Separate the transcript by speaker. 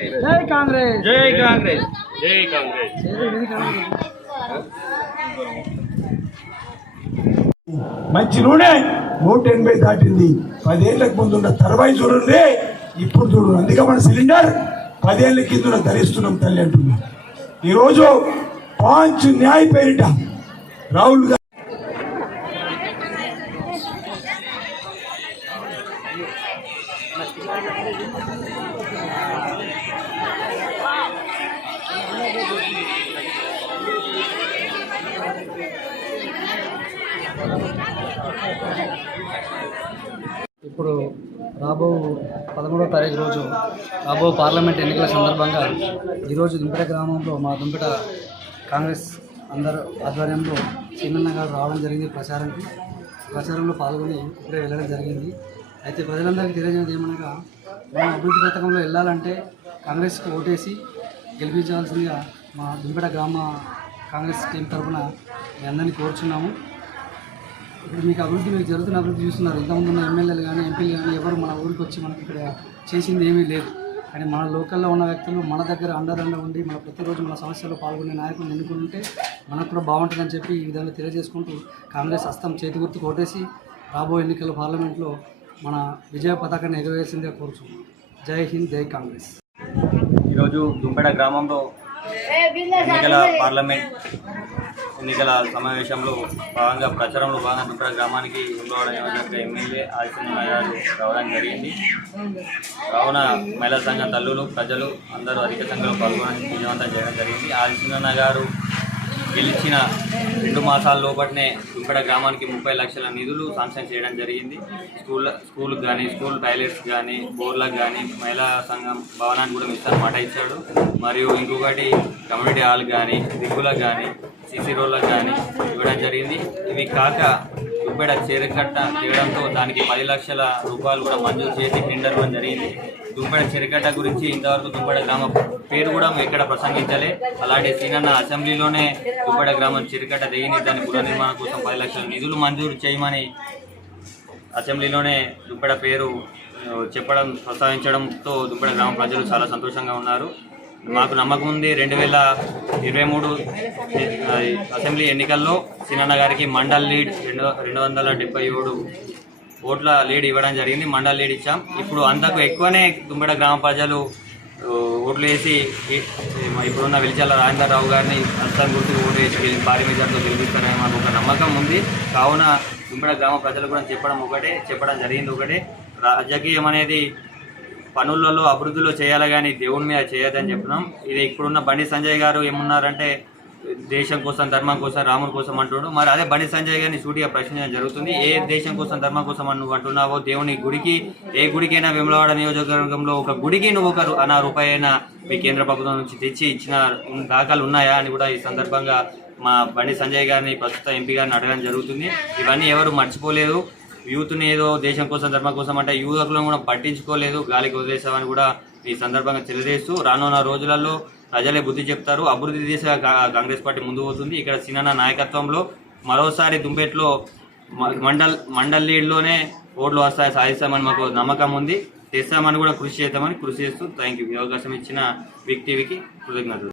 Speaker 1: జై కాంగ్రెస్.
Speaker 2: జై కాంగ్రెస్. జై కాంగ్రెస్.
Speaker 3: మంచి నూనె నూట ఎనభై దాటింది. పదేళ్ళకు ముందు ఉన్న తర్వాయి చూడండి. ఇప్పుడు చూడు అందుకే మన సిలిండర్ పదేళ్ళ కింద ధరిస్తున్నాం తల్లి అంటున్నా. ఈరోజు పాంచ్ న్యాయ పేరిట రాహుల్ గాంధీ
Speaker 1: ఇప్పుడు రాబో పదమూడవ తారీఖు రోజు రాబో పార్లమెంట్ ఎన్నికల సందర్భంగా ఈరోజు దుంపట గ్రామంలో మా దుంపెట కాంగ్రెస్ అందరు ఆధ్వర్యంలో చిన్న గారు రావడం జరిగింది ప్రచారానికి ప్రచారంలో పాల్గొని ఇప్పుడే వెళ్ళడం జరిగింది. అయితే ప్రజలందరికీ తెలియజేది ఏమనగా మనం అభివృద్ధి పథకంలో వెళ్ళాలంటే కాంగ్రెస్కి ఓటేసి గెలిపించాల్సిందిగా మా దుంపట గ్రామ కాంగ్రెస్ టీం తరఫున మీ అందరినీ కోరుచున్నాము. ఇప్పుడు మీకు అభివృద్ధి మీకు జరుగుతున్న అభివృద్ధి చూస్తున్నారు. ఇంతకుముందు ఉన్న ఎమ్మెల్యేలు కానీ ఎంపీలు కానీ ఎవరు మన ఊరికి వచ్చి మనకి ఇక్కడ చేసింది ఏమీ లేదు. కానీ మన లోకల్లో ఉన్న వ్యక్తులు మన దగ్గర అండదండ ఉండి మన ప్రతిరోజు మన సమస్యల్లో పాల్గొనే నాయకులను ఎన్నుకుంటే మనకు కూడా బాగుంటుందని చెప్పి ఈ విధంగా తెలియజేసుకుంటూ కాంగ్రెస్ హస్తం చేతి గుర్తు కొట్టేసి రాబో ఎన్నికల పార్లమెంట్లో మన విజయ పతాకాన్ని ఎగవేసిందే కోరుచున్నాం. జై హింద్ జై కాంగ్రెస్.
Speaker 2: ఈరోజు దుంపెడ గ్రామంలో ఎన్నికల పార్లమెంట్ ఎన్నికల సమావేశంలో భాగంగా ప్రచారంలో భాగంగా దుంపెడ గ్రామానికి ఉండవడం యొక్క ఎమ్మెల్యే ఆదిత్యనారాయణ గారు రావడం జరిగింది. కావున మహిళా సంఘం తల్లులు ప్రజలు అందరూ అధిక సంఖ్యలో పాల్గొనడానికి విజయవంతం చేయడం జరిగింది. ఆదిత్యనారాయణ గారు గెలిచిన రెండు మాసాల లోపట్నే దుంపెడ గ్రామానికి ముప్పై లక్షల నిధులు శాంక్షన్ చేయడం జరిగింది. స్కూల్ స్కూల్కి కానీ స్కూల్ టాయిలెట్స్ కానీ బోర్లకు కానీ మహిళా సంఘం భవనానికి కూడా ఇస్తాను మాట ఇచ్చాడు. మరియు ఇంకొకటి కమ్యూనిటీ హాల్ కానీ దిగులకు కానీ సిసి రోడ్లకు కానీ ఇవ్వడం జరిగింది. ఇవి కాక దుబ్బెడ చెరకట్ట చేయడంతో దానికి పది లక్షల రూపాయలు కూడా మంజూరు చేసి టెండర్ ఇవ్వడం జరిగింది. దుబ్బెడ చెరకట్ట గురించి ఇంతవరకు దుబ్బెడ గ్రామ పేరు కూడా ఎక్కడ ప్రసంగించలే. అలాంటి సీనన్న అసెంబ్లీలోనే దుబ్బెడ గ్రామం చెరకట్ట దిగింది దాని పునర్నిర్మాణం కోసం పది లక్షల నిధులు మంజూరు చేయమని అసెంబ్లీలోనే దుబ్బెడ పేరు చెప్పడం ప్రస్తావించడంతో దుబ్బెడ గ్రామ ప్రజలు చాలా సంతోషంగా ఉన్నారు. మాకు నమ్మకం ఉంది. రెండు వేల ఇరవై మూడు అసెంబ్లీ ఎన్నికల్లో సినన్న గారికి మండల్ లీడ్ రెండు రెండు వందల డెబ్బై ఏడు ఓట్ల లీడ్ ఇవ్వడం జరిగింది. మండల్ లీడ్ ఇచ్చాం. ఇప్పుడు అంతకు ఎక్కువనే తుమ్మిడ గ్రామ ప్రజలు ఓట్లు వేసి ఇప్పుడున్న వెలిచాల రాజేంద్రరావు గారిని అస్సాం గుర్తుకు ఓటు వేసి భారీ మెజార్టీతో గెలిపిస్తారని మాకు ఒక నమ్మకం ఉంది. కావున తుమ్మిడ గ్రామ ప్రజలు కూడా చెప్పడం ఒకటే చెప్పడం జరిగింది ఒకటే. రాజకీయం అనేది పనులలో అభివృద్ధిలో చేయాలి కానీ దేవుని మీద చేయదని చెప్తున్నాం. ఇది ఇప్పుడున్న బండి సంజయ్ గారు ఏమున్నారంటే దేశం కోసం ధర్మం కోసం రాముని కోసం అంటున్నాడు. మరి అదే బండి సంజయ్ గారిని సూటిగా ప్రశ్నించడం జరుగుతుంది. ఏ దేశం కోసం ధర్మం కోసం అని నువ్వు అంటున్నావో దేవుని గుడికి ఏ గుడికైనా విమలవాడ నియోజకవర్గంలో ఒక గుడికి నువ్వు ఒక రు- అనా రూపాయి అయినా మీ కేంద్ర ప్రభుత్వం నుంచి తెచ్చి ఇచ్చిన దాఖలు ఉన్నాయా అని కూడా ఈ సందర్భంగా మా బండి సంజయ్ గారిని ప్రస్తుత ఎంపీ గారిని అడగడం జరుగుతుంది. ఇవన్నీ ఎవరు మర్చిపోలేదు. యూత్ని ఏదో దేశం కోసం ధర్మం కోసం అంటే యూత్లను కూడా పట్టించుకోలేదు. గాలికి వదిలేసామని కూడా ఈ సందర్భంగా తెలియజేస్తూ రానున్న రోజులలో ప్రజలే బుద్ధి చెప్తారు. అభివృద్ధి దిశగా కాంగ్రెస్ పార్టీ ముందు పోతుంది. ఇక్కడ సినన్న నాయకత్వంలో మరోసారి దుంపేట్లో మ- మండల్ మండల్ లీడ్లోనే ఓట్లు వస్తాయి సాధిస్తామని మాకు నమ్మకం ఉంది. చేస్తామని కూడా కృషి చేద్దామని కృషి చేస్తూ థ్యాంక్ యూ అవకాశం ఇచ్చిన వ్యక్తివికి కృతజ్ఞతలు.